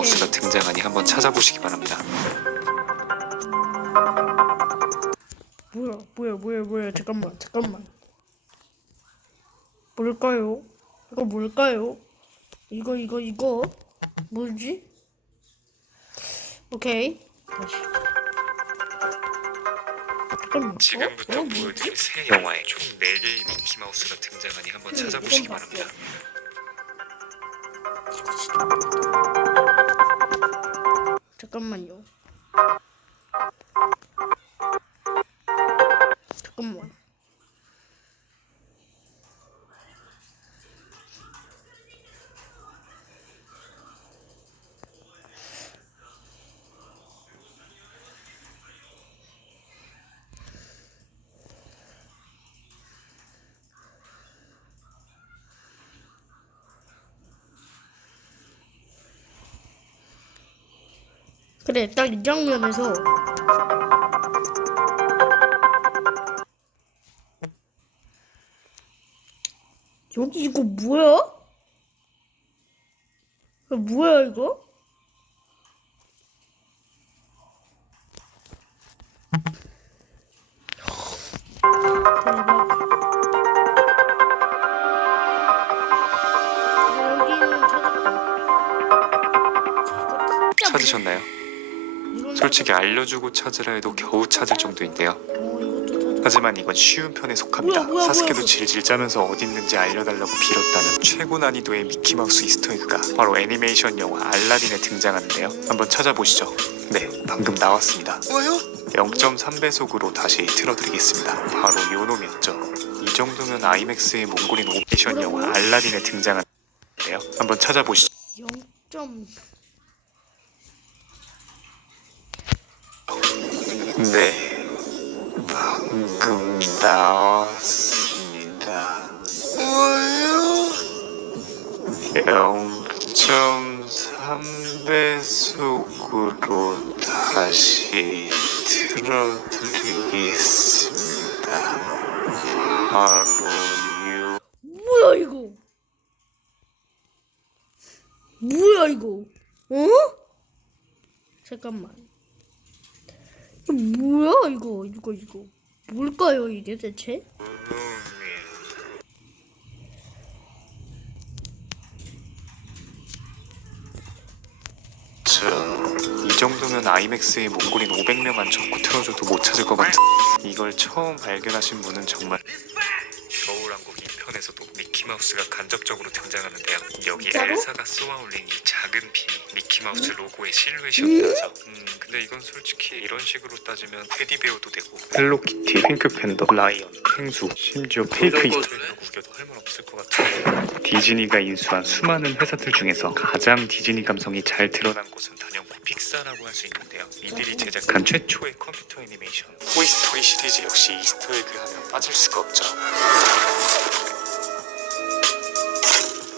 마우스가 등장하니 한번 찾아보시기 바랍니다. 뭐야. 잠깐만. 뭘까요? 이거 뭘까요? 이거. 뭐지? 오케이. 다시. 잠깐만. 지금부터 보여드릴 새 영화에 총 4개의 미키마우스가 등장하니 한번 찾아보시기 이건 바랍니다. 잠깐만요. 잠깐만. 그래, 딱 이 장면에서 여기 이거 뭐야? 뭐야 이거? 대박. 여기는 찾으셨나요? 이건 솔직히 알려주고 찾으라 해도 겨우 찾을 정도인데요. 이것도 찾았. 하지만 이건 쉬운 편에 속합니다. 뭐야. 사스케도 질질 짜면서 어딨는지 알려달라고 빌었다는 최고 난이도의 미키마우스 이스터에그가 바로 애니메이션 영화 알라딘에 등장하는데요. 한번 찾아보시죠. 네, 방금 나왔습니다. 뭐요? 0.3배속으로 다시 틀어드리겠습니다. 바로 요 놈이었죠. 이 정도면 아이맥스의 몽골인 오페이션 영화 알라딘에 등장하는데요. 한번 찾아보시죠. 0. 네, 방금 나왔습니다. 뭐요? 0.3배속으로 다시 틀어드리겠습니다. 바로 뭐야 이거? 어? 잠깐만. 이거 뭐야 이거? 뭘까요 이게 대체? 이 정도면 아이맥스의 몽골인 500명 안 적고 틀어줘도 못 찾을 것 같은. 이걸 처음 발견하신 분은 정말 겨울왕국 2편에서도 미키마우스가 간접적으로 등장하는데요. 여기 진짜로? 엘사가 쏘아올린 이 작은 핀이 미키마우스 로고의 실루엣이었다죠. 근데 이건 솔직히 이런 식으로 따지면 테디베어도 되고 헬로키티, 핑크팬더, 라이언, 펭수, 심지어 페이크 이스터에그 구겨도 할 말 없을 것 같아요. 디즈니가 인수한 수많은 회사들 중에서 가장 디즈니 감성이 잘 드러난 곳은 단연코 픽사라고 할 수 있는데요. 이들이 제작한 최초의 컴퓨터 애니메이션 토이스토리 시리즈 역시 이스터에그 하면 빠질 수가 없죠.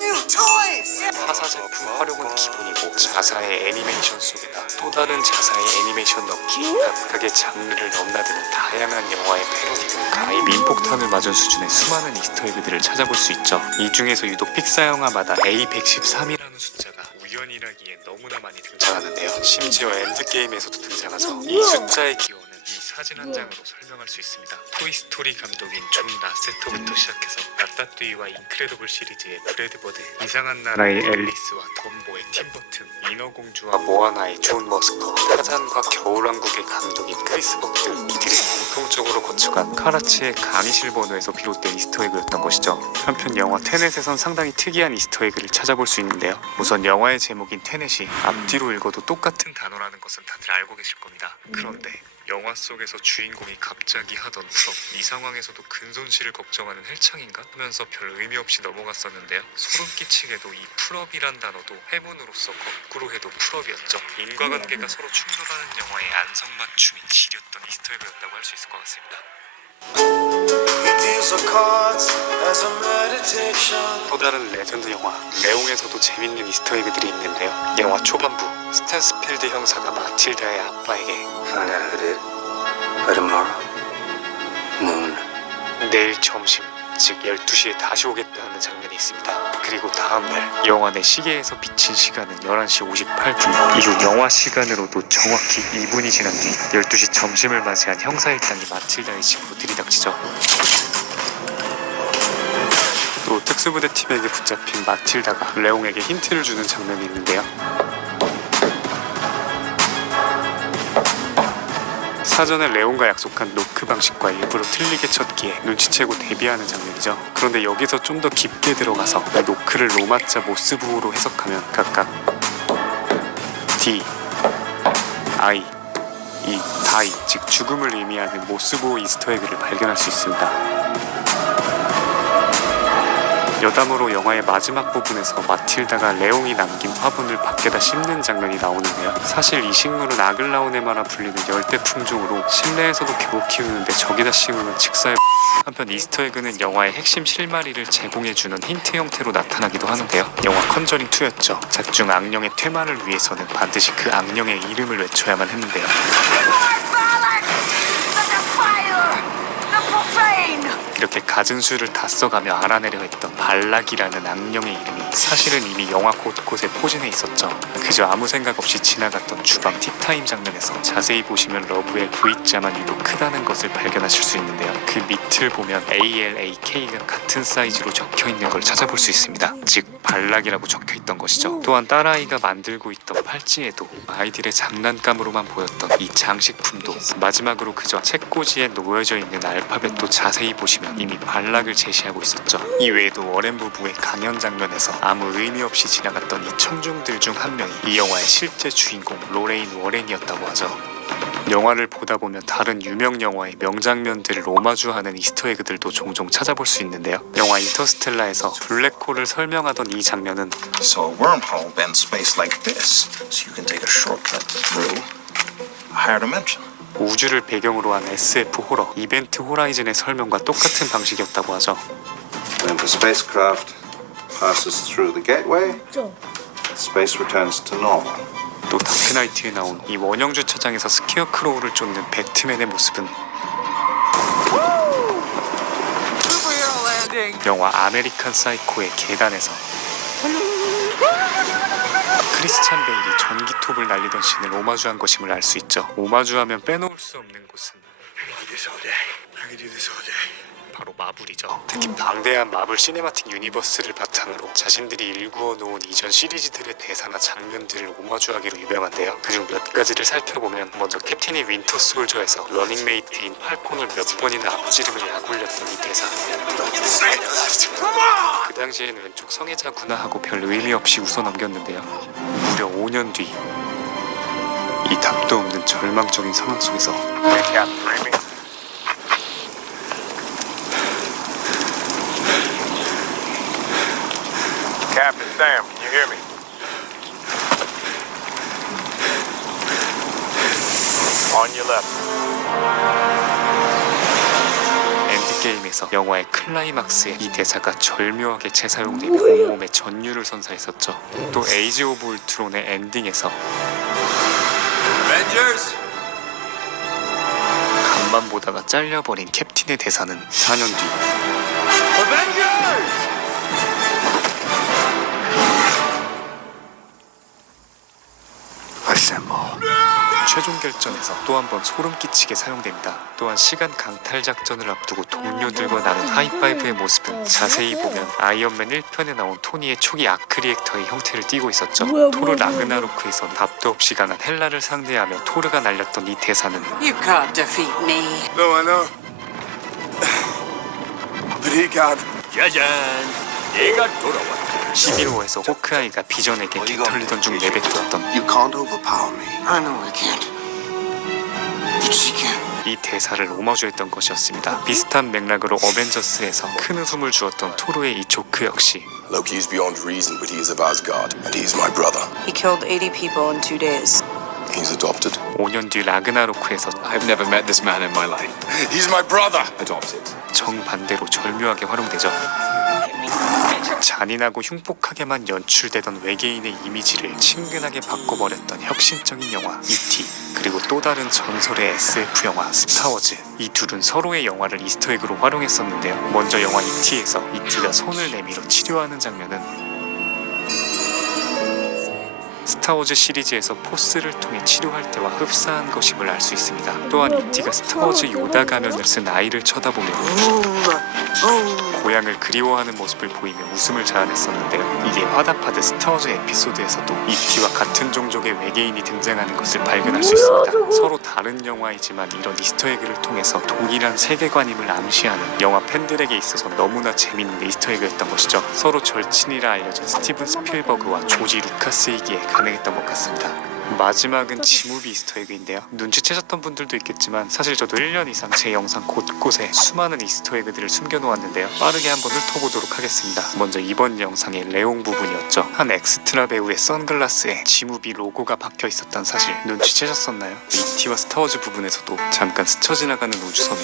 New toys! 타사 제품 활용은 기본이고 자사의 애니메이션 속에다 또 다른 자사의 애니메이션 넣기, 각각의 장르를 넘나드는 다양한 영화의 패러디 등 가히 민폭탄을 맞은 수준의 수많은 이스터에그들을 찾아볼 수 있죠. 이 중에서 유독 픽사 영화마다 A113이라는 숫자가 우연이라기엔 너무나 많이 등장하는데요. 심지어 엔드게임에서도 등장하죠. 이 숫자의 기원은 이 사진 한 장으로 설명할 수 있습니다. 토이스토리 감독인 존 라세터부터 시작해서 라따뚜이와 인크레더블 시리즈의 브래드 버드, 이상한 나라의 앨리스와 덤보의 팀버튼, 인어공주와 모아나의 존 머스커, 타잔과 겨울왕국의 감독인 크리스 버튼, 이들이 공통적으로 거쳐간 카라치의 강의실 번호에서 비롯된 이스터에그였던 것이죠. 한편 영화 테넷에선 상당히 특이한 이스터에그를 찾아볼 수 있는데요. 우선 영화의 제목인 테넷이 앞뒤로 읽어도 똑같은 단어라는 것은 다들 알고 계실 겁니다. 그런데 영화 속에서 주인공이 갑자기 하던 풀업, 이 상황에서도 큰 손실을 걱정하는 헬창인가 하면서 별 의미 없이 넘어갔었는데요. 소름 끼치게도 이 풀업이란 단어도 해문으로서 거꾸로 해도 풀업이었죠. 인과관계가 서로 충돌하는 영화의 안성맞춤이 지렸던 이스터에그였다고 할 수 있을 것 같습니다. 또 다른 레전드 영화 레옹에서도 재밌는 이스터에그들이 있는데요. 영화 초반부 스탠스필드 형사가 마틸다의 아빠에게 Find out who did. By tomorrow. Noon. 내일 점심 즉 12시에 다시 오겠다는 장면이 있습니다. 그리고 다음날 영화 내 시계에서 비친 시간은 11시 58분. 이후 영화 시간으로도 정확히 2분이 지난 뒤 12시 점심을 맞이한 형사일당이 마틸다의 집으로 들이닥치죠. 또 특수부대 팀에게 붙잡힌 마틸다가 레옹에게 힌트를 주는 장면이 있는데요. 사전에 레옹과 약속한 노크 방식과 일부러 틀리게 쳤기에 눈치채고 대비하는 장면이죠. 그런데 여기서 좀 더 깊게 들어가서 이 노크를 로마자 모스부호로 해석하면 각각 D, I, E, 다이, 즉 죽음을 의미하는 모스부호 이스터에그를 발견할 수 있습니다. 여담으로 영화의 마지막 부분에서 마틸다가 레옹이 남긴 화분을 밖에다 심는 장면이 나오는데요. 사실 이 식물은 아글라오네마라 불리는 열대 품종으로 실내에서도 겨우 키우는데 저기다 심으면 직사에 한편 이스터에그는 영화의 핵심 실마리를 제공해주는 힌트 형태로 나타나기도 하는데요. 영화 컨저링 2였죠. 작중 악령의 퇴마를 위해서는 반드시 그 악령의 이름을 외쳐야만 했는데요. 이렇게 갖은 수를 다 써가며 알아내려 했던 발락이라는 악령의 이름이 사실은 이미 영화 곳곳에 포진해 있었죠. 그저 아무 생각 없이 지나갔던 주방 팁타임 장면에서 자세히 보시면 러브의 V자만 유독 크다는 것을 발견하실 수 있는데요. 그 밑을 보면 ALAK가 같은 사이즈로 적혀있는 걸 찾아볼 수 있습니다. 즉 발락이라고 적혀있던 것이죠. 또한 딸아이가 만들고 있던 팔찌에도 아이들의 장난감으로만 보였던 이 장식품도 마지막으로 그저 책꽂이에 놓여져 있는 알파벳도 자세히 보시면 이미 발락을 제시하고 있었죠. 이외에도 워렌 부부의 강연 장면에서 아무 의미 없이 지나갔던 이 청중들 중 한 명이 이 영화의 실제 주인공 로레인 워렌이었다고 하죠. 영화를 보다 보면 다른 유명 영화의 명장면들을 오마주하는 이스터에그들도 종종 찾아볼 수 있는데요. 영화 인터스텔라에서 블랙홀을 설명하던 이 장면은 So a wormhole bends space like this, so you can take a shortcut through a higher dimension. 우주를 배경으로 한 SF 호러 이벤트 호라이즌의 설명과 똑같은 방식이었다고 하죠. When the spacecraft passes through the gateway, 저 space returns to normal. 또 다크나이트에 나온 이 원형 주차장에서 스퀘어크로우를 쫓는 배트맨의 모습은 Superhero landing. 영화 아메리칸 사이코의 계단에서 크리스찬 베일이 전기톱을 날리던 씬을 오마주한 것임을 알 수 있죠. 오마주하면 빼놓을 수 없는 곳은 바로 마블이죠. 특히 방대한 마블 시네마틱 유니버스를 바탕으로 자신들이 일구어 놓은 이전 시리즈들의 대사나 장면들을 오마주하기로 유명한데요. 그중 몇 가지를 살펴보면 먼저 캡틴이 윈터 솔저에서 러닝메이트인 팔콘을 몇 번이나 앞지르며 약올렸던 이 대사. 그 당시에는 왼쪽 성애자구나 하고 별 의미 없이 웃어 넘겼는데요. 무려 5년 뒤 이 답도 없는 절망적인 상황 속에서 Captain Sam, can you hear me? On your left. 엔드게임에서 영화의 클라이막스에 이 대사가 절묘하게 재사용되며 온몸에 전율을 선사했었죠. 또 에이지 오브 울트론의 엔딩에서 Avengers. 간만 보다가 잘려버린 캡틴의 대사는 4년 뒤 Avengers! 최종 결전에서 또 한 번 소름 끼치게 사용됩니다. 또한 시간 강탈 작전을 앞두고 동료들과 나눈 하이파이브의 모습은 자세히 보면 아이언맨 1편에 나온 토니의 초기 아크리액터의 형태를 띠고 있었죠. 토르 라그나로크에서 답도 없이 강한 헬라를 상대하며 토르가 날렸던 이 대사는 You can't defeat me. No, I know. But he got. 짜잔! 내가 돌아왔다. 11호에서 호크아이가 비전에게 개털리던 중 내뱉었던 You can't overpower me. I know I can't. But she can. 이 대사를 오마주했던 것이었습니다. 비슷한 맥락으로 어벤져스에서 큰 웃음을 주었던 토르의 이 조크 역시 Loki is beyond reason, but he is of Asgard, and he's my brother. He killed 80 people in 2 days. He's adopted. 5년 뒤 라그나로크에서 I've never met this man in my life. He's my brother! Adopted. 정반대로 절묘하게 활용되죠. 잔인하고 흉폭하게만 연출되던 외계인의 이미지를 친근하게 바꿔버렸던 혁신적인 영화 E.T. 그리고 또 다른 전설의 SF 영화 스타워즈. 이 둘은 서로의 영화를 이스터에그로 활용했었는데요. 먼저 영화 E.T에서 E.T가 손을 내밀어 치료하는 장면은 스타워즈 시리즈에서 포스를 통해 치료할 때와 흡사한 것임을 알 수 있습니다. 또한 E.T가 스타워즈 요다 가면을 쓴 아이를 쳐다보며 고향을 그리워하는 모습을 보이며 웃음을 자아냈었는데요. 이게 화답하듯 스타워즈 에피소드에서도 E.T와 같은 종족의 외계인이 등장하는 것을 발견할 수 있습니다. 서로 다른 영화이지만 이런 이스터에그를 통해서 동일한 세계관임을 암시하는 영화 팬들에게 있어서 너무나 재밌는 이스터에그였던 것이죠. 서로 절친이라 알려진 스티븐 스필버그와 조지 루카스이기에 가능했던 것 같습니다. 마지막은 지무비 이스터에그인데요. 눈치채셨던 분들도 있겠지만 사실 저도 1년 이상 제 영상 곳곳에 수많은 이스터에그들을 숨겨놓았는데요. 빠르게 한번 훑어보도록 하겠습니다. 먼저 이번 영상의 레옹 부분이었죠. 한 엑스트라 배우의 선글라스에 지무비 로고가 박혀 있었던 사실 눈치채셨었나요? E.T와 스타워즈 부분에서도 잠깐 스쳐 지나가는 우주선에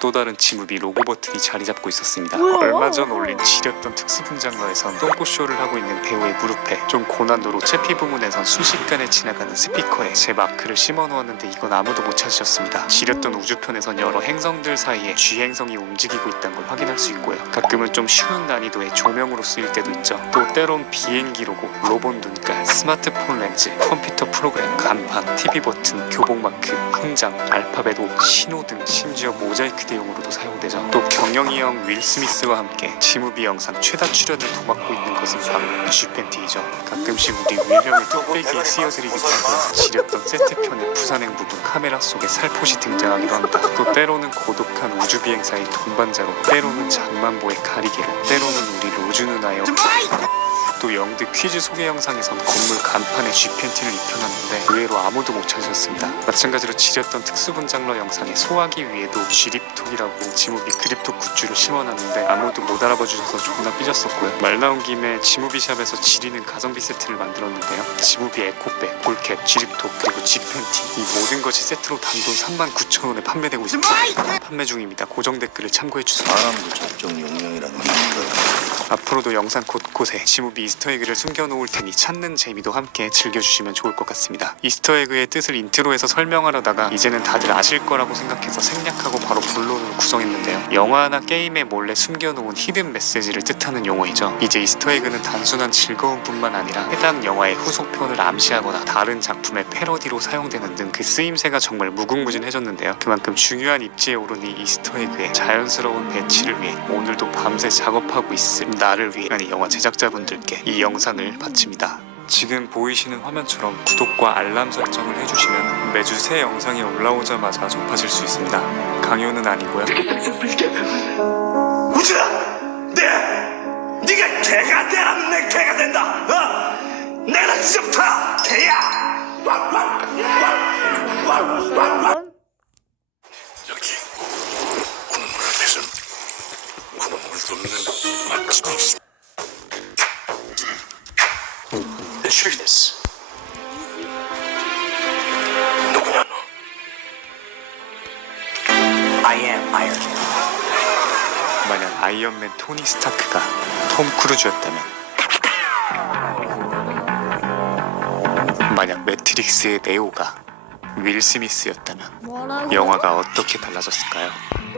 또 다른 지무비 로고 버튼이 자리 잡고 있었습니다. 얼마 전 올린 지렸던 특수분장러에선 똥꼬쇼를 하고 있는 배우의 무릎에 좀 고난도로 채피 부문에선 순식간에 지나가는 스피커에 제 마크를 심어 놓았는데 이건 아무도 못 찾으셨습니다. 지렸던 우주편에선 여러 행성들 사이에 G행성이 움직이고 있다는 걸 확인할 수 있고요. 가끔은 좀 쉬운 난이도의 조명으로 쓰일 때도 있죠. 또 때론 비행기 로고, 로봇 눈깔, 스마트폰 렌즈, 컴퓨터 프로그램, 간판, TV 버튼, 교복 마크, 훈장, 알파벳 O, 신호 등 심지어 모자이크 대용으로도 사용되죠. 또 경영이 형 윌 스미스와 함께 지무비 영상 최다 출연을 도맡고 있는 것은 바로 G팬티이죠. 가끔씩 우리 윌 형의 뚝배기에 쓰여드리기도 하고 지렸던 세트편의 부산행 부분 카메라 속에 살포시 등장하기도 합니다. 또 때로는 고독한 우주비행사의 동반자로, 때로는 장만보의 가리개로, 때로는 우리 로즈 누나의 또 영드 퀴즈 소개 영상에선 건물 간판에 G팬티를 입혀놨는데 의외로 아무도 못 찾으셨습니다. 마찬가지로 지렸던 특수분장러 영상에 소화기 위에도 G립톡이라고 지무비 그립톡 굿즈를 심어놨는데 아무도 못 알아봐 주셔서 존나 삐졌었고요. 말 나온 김에 지무비샵에서 지리는 가성비 세트를 만들었는데요. 지무비 에코백, 볼캡, G립톡 그리고 G팬티 이 모든 것이 세트로 단돈 39,000원에 판매되고 있습니다. 판매 중입니다. 고정 댓글을 참고해주세요. 사람도 적정 용량이라는 게 있더라. 앞으로도 영상 곳곳에 지무비 이스터에그를 숨겨놓을 테니 찾는 재미도 함께 즐겨주시면 좋을 것 같습니다. 이스터에그의 뜻을 인트로에서 설명하려다가 이제는 다들 아실 거라고 생각해서 생략하고 바로 본론으로 구성했는데요. 영화나 게임에 몰래 숨겨놓은 히든 메시지를 뜻하는 용어이죠. 이제 이스터에그는 단순한 즐거움뿐만 아니라 해당 영화의 후속편을 암시하거나 다른 작품의 패러디로 사용되는 등 그 쓰임새가 정말 무궁무진해졌는데요. 그만큼 중요한 입지에 오른 이 이스터에그의 자연스러운 배치를 위해 오늘도 밤새 작업하고 있을 나를 위해 아니 영화 제작자분들께 이 영상을 바칩니다. 지금 보이시는 화면처럼 구독과 알람 설정을 해주시면 매주 새 영상이 올라오자마자 접하실 수 있습니다. 강요는 아니고요. 우주야! 네가 개가 되라면 내 개가 된다! 내가 지금부터 개야! 여기 국물 대신 국물 돋는 맛집이 있어. The truth is, 누구냐 너? I am Iron Man. 만약 아이언맨 토니 스타크가 톰 크루즈였다면, 만약 매트릭스의 네오가 윌 스미스였다면 뭐라고? 영화가 어떻게 달라졌을까요?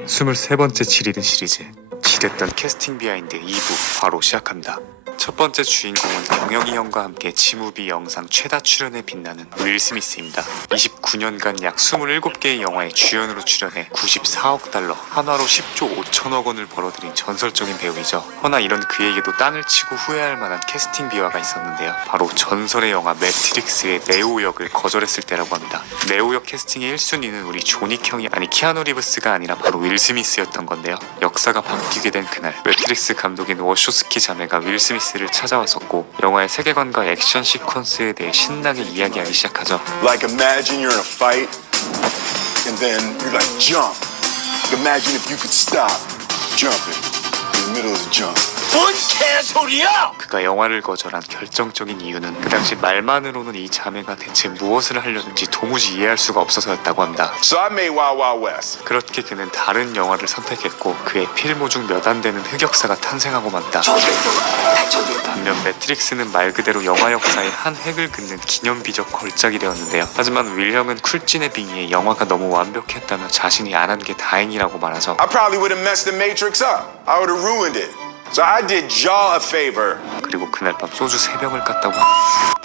23번째 지리는 시리즈 지렸던 캐스팅 비하인드 2부 바로 시작합니다. 첫 번째 주인공은 경영이 형과 함께 지무비 영상 최다 출연에 빛나는 윌 스미스입니다. 29년간 약 27개의 영화에 주연으로 출연해 94억 달러, 한화로 10조 5천억 원을 벌어들인 전설적인 배우이죠. 허나 이런 그에게도 땅을 치고 후회할 만한 캐스팅 비화가 있었는데요. 바로 전설의 영화 매트릭스의 네오 역을 거절했을 때라고 합니다. 네오 역 캐스팅의 1순위는 우리 조닉 형이 아니 키아누 리브스가 아니라 바로 윌 스미스였던 건데요. 역사가 바뀌게 된 그날 매트릭스 감독인 워쇼스키 자매가 윌 스미스를 찾아왔었고 영화의 세계관과 액션 시퀀스에 대해 신나게 이야기하기 시작하죠. Like imagine you're in a fight and then you like jump. Imagine if you could stop jumping in the middle of the jump. 뭔 개소리야! 그가 영화를 거절한 결정적인 이유는 그 당시 말만으로는 이 자매가 대체 무엇을 하려는지 도무지 이해할 수가 없어서였다고 합니다. So I made Wild Wild West. 그렇게 그는 다른 영화를 선택했고 그의 필모 중 몇 안 되는 흑역사가 탄생하고 맙니다. 반면 매트릭스는 말 그대로 영화 역사의 한 획을 긋는 기념비적 걸작이 되었는데요. 하지만 윌형은 쿨진의 빙의에 영화가 너무 완벽했다며 자신이 안 한 게 다행이라고 말하죠. I probably would have messed the Matrix up. I would have ruined it. So I did y'all a favor. 그리고 그날 밤 소주 3병을 깠다고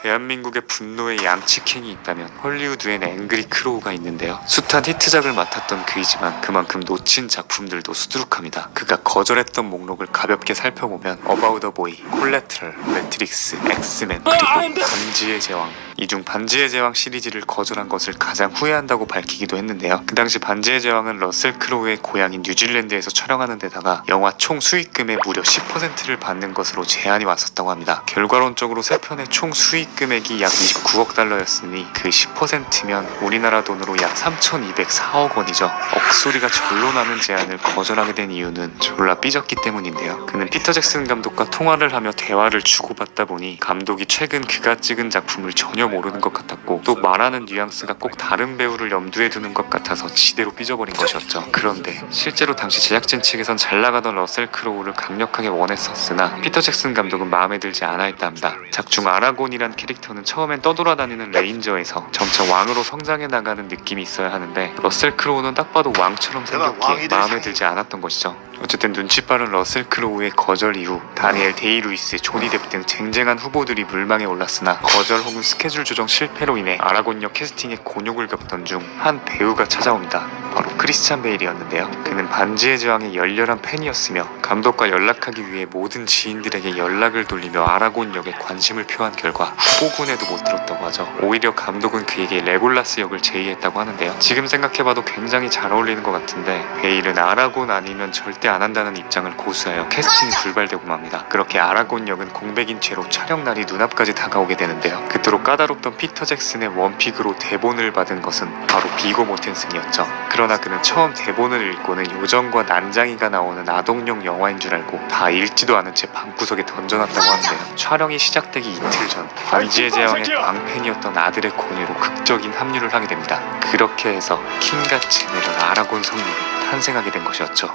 대한민국의 분노의 양치킹이 있다면 헐리우드엔 앵그리 크로우가 있는데요. 숱한 히트작을 맡았던 그이지만 그만큼 놓친 작품들도 수두룩합니다. 그가 거절했던 목록을 가볍게 살펴보면 어바웃 어 보이, 콜레트럴, 매트릭스, 엑스맨, 그리고 반지의 제왕. 이 중 반지의 제왕 시리즈를 거절한 것을 가장 후회한다고 밝히기도 했는데요. 그 당시 반지의 제왕은 러셀 크로우의 고향인 뉴질랜드에서 촬영하는 데다가 영화 총 수익금의 무려 10%를 받는 것으로 제안이 왔었다고 합니다. 결과론적으로 3편의 총 수익 금액이 약 29억 달러였으니 그 10%면 우리나라 돈으로 약 3,204억 원이죠. 억소리가 절로 나는 제안을 거절하게 된 이유는 졸라 삐졌기 때문인데요. 그는 피터 잭슨 감독과 통화를 하며 대화를 주고받다 보니 감독이 최근 그가 찍은 작품을 전혀 모르는 것 같았고 또 말하는 뉘앙스가 꼭 다른 배우를 염두에 두는 것 같아서 지대로 삐져버린 것이었죠. 그런데 실제로 당시 제작진 측에선 잘 나가던 러셀 크로우를 강력하게 원했었으나 피터 잭슨 감독은 마음에 들지 않아 했답니다. 작중 아라곤이란 캐릭터는 처음엔 떠돌아다니는 레인저에서 점차 왕으로 성장해 나가는 느낌이 있어야 하는데 러셀 크로우는 딱 봐도 왕처럼 생겼기에 마음에 들지 않았던 것이죠. 어쨌든 눈치 빠른 러셀 크로우의 거절 이후 다니엘 데이 루이스, 조니 뎁 등 쟁쟁한 후보들이 물망에 올랐으나 거절 혹은 스케줄 조정 실패로 인해 아라곤역 캐스팅에 곤욕을 겪던 중 한 배우가 찾아옵니다. 바로 크리스찬 베일이었는데요. 그는 반지의 제왕의 열렬한 팬이었으며 감독과 연락하기 위해 모든 지인들에게 연락을 돌리며 아라곤 역에 관심을 표한 결과 후보군에도 못 들었다고 하죠. 오히려 감독은 그에게 레골라스 역을 제의했다고 하는데요. 지금 생각해봐도 굉장히 잘 어울리는 것 같은데 베일은 아라곤 아니면 절대 안 한다는 입장을 고수하여 캐스팅이 불발되고 맙니다. 그렇게 아라곤 역은 공백인 채로 촬영 날이 눈앞까지 다가오게 되는데요. 그토록 까다롭던 피터 잭슨의 원픽으로 대본을 받은 것은 바로 비고 모텐슨이었죠. 그러나 그는 처음 대본을 읽고는 요정과 난장이가 나오는 아동용 영화인 줄 알고 다 읽지도 않은 채 방구석에 던져놨다고 하는데요. 촬영이 시작되기 이틀 전 반지의 제왕의 광팬이었던 아들의 권유로 극적인 합류를 하게 됩니다. 그렇게 해서 킹같이 내려온 아라곤 성님이 탄생하게 된 것이었죠.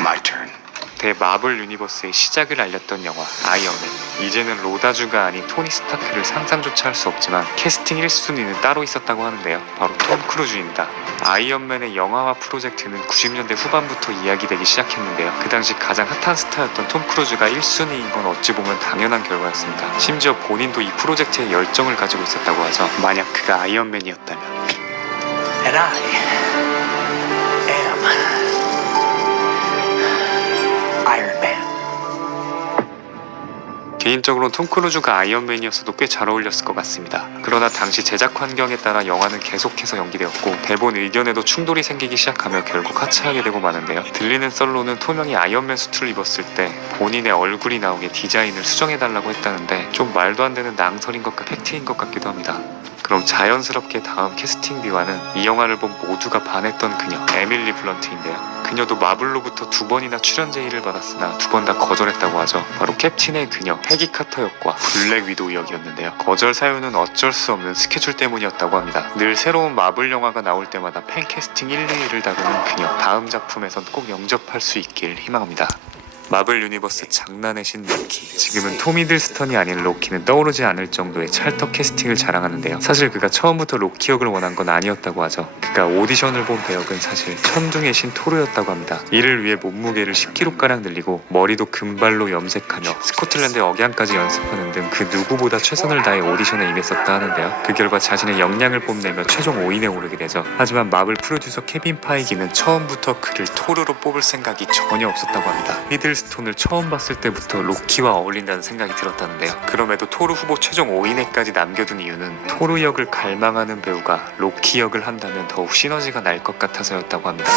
My turn. 대마블 유니버스의 시작을 알렸던 영화 아이언맨. 이제는 로다주가 아닌 토니 스타크를 상상조차 할 수 없지만 캐스팅 1순위는 따로 있었다고 하는데요. 바로 톰 크루즈입니다. 아이언맨의 영화화 프로젝트는 90년대 후반부터 이야기되기 시작했는데요. 그 당시 가장 핫한 스타였던 톰 크루즈가 1순위인 건 어찌 보면 당연한 결과였습니다. 심지어 본인도 이 프로젝트에 열정을 가지고 있었다고 하죠. 만약 그가 아이언맨이었다면 And I am Iron Man. 개인적으로는 톰 크루즈가 아이언맨이었어도 꽤 잘 어울렸을 것 같습니다. 그러나 당시 제작 환경에 따라 영화는 계속해서 연기되었고 대본 의견에도 충돌이 생기기 시작하며 결국 하차하게 되고 마는데요. 들리는 썰로는 톰 형이 아이언맨 수트를 입었을 때 본인의 얼굴이 나오게 디자인을 수정해달라고 했다는데 좀 말도 안 되는 낭설인 것 같고 팩트인 것 같기도 합니다. 그럼 자연스럽게 다음 캐스팅 비화는 이 영화를 본 모두가 반했던 그녀 에밀리 블런트인데요. 그녀도 마블로부터 2번이나 출연 제의를 받았으나 2번 다 거절했다고 하죠. 바로 캡틴의 그녀 패기 카터 역과 블랙 위도우 역이었는데요. 거절 사유는 어쩔 수 없는 스케줄 때문이었다고 합니다. 늘 새로운 마블 영화가 나올 때마다 팬 캐스팅 1, 2위를 다루는 그녀. 다음 작품에선 꼭 영접할 수 있길 희망합니다. 마블 유니버스 장난의 신 로키. 지금은 톰 히들스턴이 아닌 로키는 떠오르지 않을 정도의 찰떡 캐스팅을 자랑하는데요. 사실 그가 처음부터 로키 역을 원한 건 아니었다고 하죠. 그가 오디션을 본 배역은 사실 천둥의 신 토르였다고 합니다. 이를 위해 몸무게를 10kg가량 늘리고 머리도 금발로 염색하며 스코틀랜드 억양까지 연습하는 등 그 누구보다 최선을 다해 오디션에 임했었다 하는데요. 그 결과 자신의 역량을 뽐내며 최종 5인에 오르게 되죠. 하지만 마블 프로듀서 케빈 파이기는 처음부터 그를 토르로 뽑을 생각이 전혀 없었다고 합니다. 히들스톤을 처음 봤을 때부터 로키와 어울린다는 생각이 들었다는데요. 그럼에도 토르 후보 최종 5인에까지 남겨둔 이유는 토르 역을 갈망하는 배우가 로키 역을 한다면 더욱 시너지가 날 것 같아서였다고 합니다.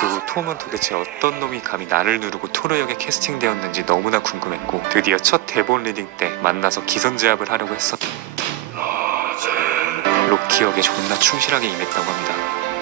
그리고 톰은 도대체 어떤 놈이 감히 나를 누르고 토르 역에 캐스팅되었는지 너무나 궁금했고 드디어 첫 대본 리딩 때 만나서 기선제압을 하려고 했었죠. 로키 역에 존나 충실하게 임했다고 합니다.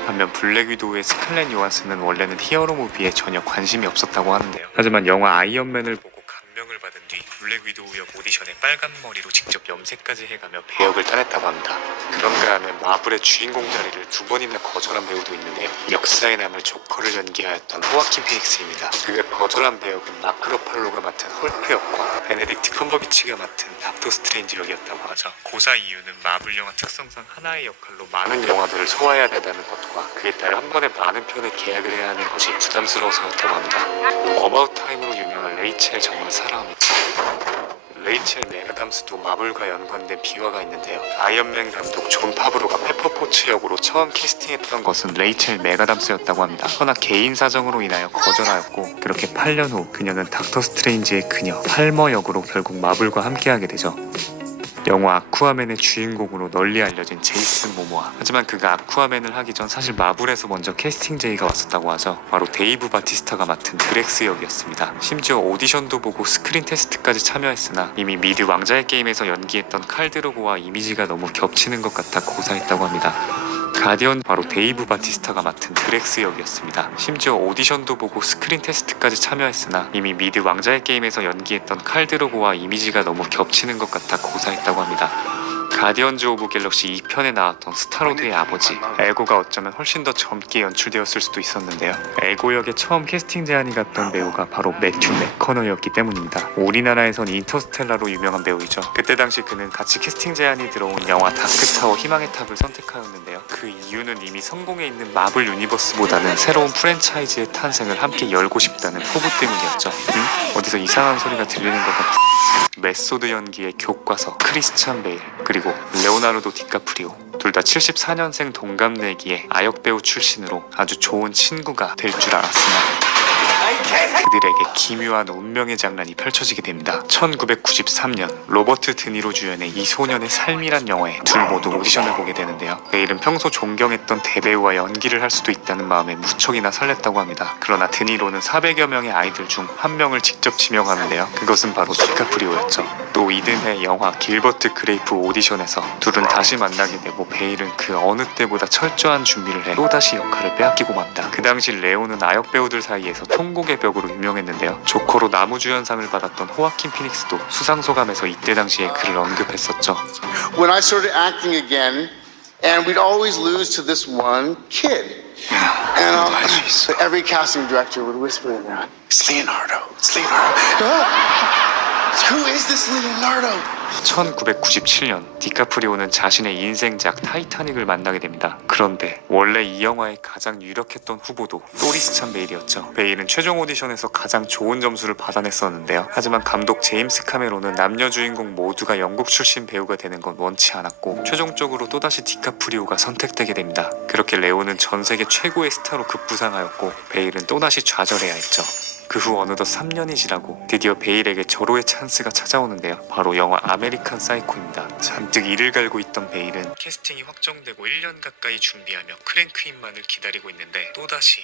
반면 블랙 위도우의 스칼렛 요한슨은 원래는 히어로 무비에 전혀 관심이 없었다고 하는데요. 하지만 영화 아이언맨을 보고 감명을 받은 뒤 블랙 위도우 역 오디션에 빨간 머리로 직접 염색까지 해가며 배역을 따냈다고 합니다. 그런가 하면 마블의 주인공 자리를 2번이나 거절한 배우도 있는데 역사에 남을 조커를 연기하였던 호아킨 피닉스입니다. 그가 거절한 배역은 마크 러팔로가 맡은 헐크 역과 베네딕트 컴버비치가 맡은 닥터 스트레인지 역이었다고 하죠. 고사 이유는 마블 영화 특성상 하나의 역할로 많은 영화들을 소화해야 된다는 것과 그에 따라 한 번에 많은 편을 계약을 해야 하는 것이 부담스러워서였다고 합니다. 어바웃 타임으로 유명한 레이첼 정말 사랑합니다. 레이첼 메가담스도 마블과 연관된 비화가 있는데요. 아이언맨 감독 존 파브로가 페퍼포츠 역으로 처음 캐스팅했던 것은 레이첼 메가담스였다고 합니다. 그러나 개인 사정으로 인하여 거절하였고 그렇게 8년 후 그녀는 닥터 스트레인지의 그녀 팔머 역으로 결국 마블과 함께하게 되죠. 영화 아쿠아맨의 주인공으로 널리 알려진 제이슨 모모아. 하지만 그가 아쿠아맨을 하기 전 사실 마블에서 먼저 캐스팅 제의가 왔었다고 하죠. 바로 데이브 바티스타가 맡은 드렉스 역이었습니다. 심지어 오디션도 보고 스크린 테스트까지 참여했으나 이미 미드 왕자의 게임에서 연기했던 칼 드로고와 이미지가 너무 겹치는 것 같아 고사했다고 합니다. 가디언 바로 데이브 바티스타가 맡은 드렉스 역이었습니다. 심지어 오디션도 보고 스크린 테스트까지 참여했으나 이미 미드 왕자의 게임에서 연기했던 칼 드로고와 이미지가 너무 겹치는 것 같아 고사했다고 합니다. 가디언즈 오브 갤럭시 2편에 나왔던 스타로드의 아버지 에고가 어쩌면 훨씬 더 젊게 연출되었을 수도 있었는데요. 에고 역에 처음 캐스팅 제안이 갔던 배우가 바로 매튜 맥커너였기 때문입니다. 우리나라에선 인터스텔라로 유명한 배우이죠. 그때 당시 그는 같이 캐스팅 제안이 들어온 영화 다크타워 희망의 탑을 선택하였는데요. 그 이유는 이미 성공해 있는 마블 유니버스보다는 새로운 프랜차이즈의 탄생을 함께 열고 싶다는 포부 때문이었죠. 어디서 이상한 소리가 들리는 것 같은 메소드 연기의 교과서 크리스찬 베일 그리고 레오나르도 디카프리오 둘 다 74년생 동갑내기의 아역 배우 출신으로 아주 좋은 친구가 될 줄 알았으나 그들에게 기묘한 운명의 장난이 펼쳐지게 됩니다. 1993년 로버트 드니로 주연의 이 소년의 삶이란 영화에 둘 모두 오디션을 보게 되는데요. 베일은 평소 존경했던 대배우와 연기를 할 수도 있다는 마음에 무척이나 설렜다고 합니다. 그러나 드니로는 400여 명의 아이들 중 한 명을 직접 지명하는데요. 그것은 바로 디카프리오였죠. 또 이듬해 영화 길버트 그레이프 오디션에서 둘은 다시 만나게 되고 베일은 그 어느 때보다 철저한 준비를 해 또다시 역할을 빼앗기고 맙니다. 그 당시 레오는 아역 배우들 사이에서 통곡의 벽으로 유명했는데요. 조커로 나무주연상을 받았던 호아킨 피닉스도 수상소감에서 이때 당시에 그를 언급했었죠. When I started acting again, and we'd always lose to this one kid. And every casting director would whisper in there, "It's Leonardo. It's Leonardo." Who is this Leonardo? 1997년 디카프리오는 자신의 인생작 타이타닉을 만나게 됩니다. 그런데 원래 이 영화의 가장 유력했던 후보도 또 크리스찬 베일이었죠. 베일은 최종 오디션에서 가장 좋은 점수를 받아냈었는데요. 하지만 감독 제임스 카메론은 남녀 주인공 모두가 영국 출신 배우가 되는 건 원치 않았고 최종적으로 또다시 디카프리오가 선택되게 됩니다. 그렇게 레오는 전 세계 최고의 스타로 급부상하였고 베일은 또다시 좌절해야 했죠. 그 후 어느덧 3년이 지나고 드디어 베일에게 절호의 찬스가 찾아오는데요. 바로 영화 아메리칸 사이코입니다. 잔뜩 이를 갈고 있던 베일은 캐스팅이 확정되고 1년 가까이 준비하며 크랭크인만을 기다리고 있는데 또다시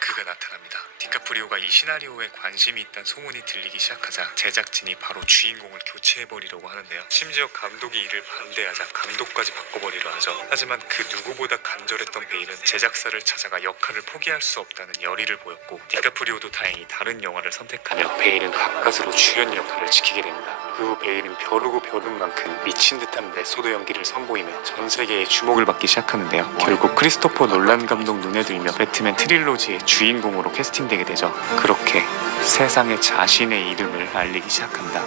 그가 나타납니다. 디카프리오가 이 시나리오에 관심이 있다는 소문이 들리기 시작하자 제작진이 바로 주인공을 교체해버리려고 하는데요. 심지어 감독이 이를 반대하자 감독까지 바꿔버리려 하죠. 하지만 그 누구보다 간절했던 베일은 제작사를 찾아가 역할을 포기할 수 없다는 열의를 보였고 디카프리오도 다행히 다른 영화를 선택하며 베일은 가까스로 주연 역할을 지키게 됩니다. 그 후 베일은 벼르고 벼른 만큼 미친 듯한 메소드 연기를 선보이며 전 세계의 주목을 받기 시작하는데요. 결국 크리스토퍼 놀란 감독 눈에 들며 배트맨 트릴로지의 주인공으로 캐스팅되게 되죠. 그렇게 세상에 자신의 이름을 알리기 시작합니다.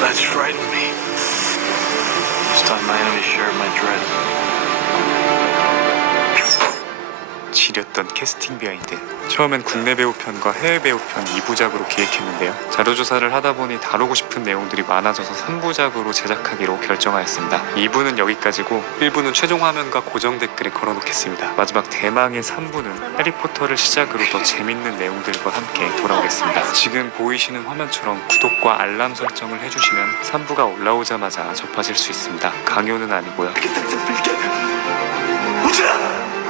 That's frightened me. This time my enemies share my dread. 지렸던 캐스팅 비하인드. 처음엔 국내 배우편과 해외 배우편 2부작으로 기획했는데요. 자료조사를 하다보니 다루고 싶은 내용들이 많아져서 3부작으로 제작하기로 결정하였습니다. 2부는 여기까지고 1부는 최종 화면과 고정 댓글에 걸어놓겠습니다. 마지막 대망의 3부는 해리포터를 시작으로 더 재밌는 내용들과 함께 돌아오겠습니다. 지금 보이시는 화면처럼 구독과 알람 설정을 해주시면 3부가 올라오자마자 접하실 수 있습니다. 강요는 아니고요. 우자!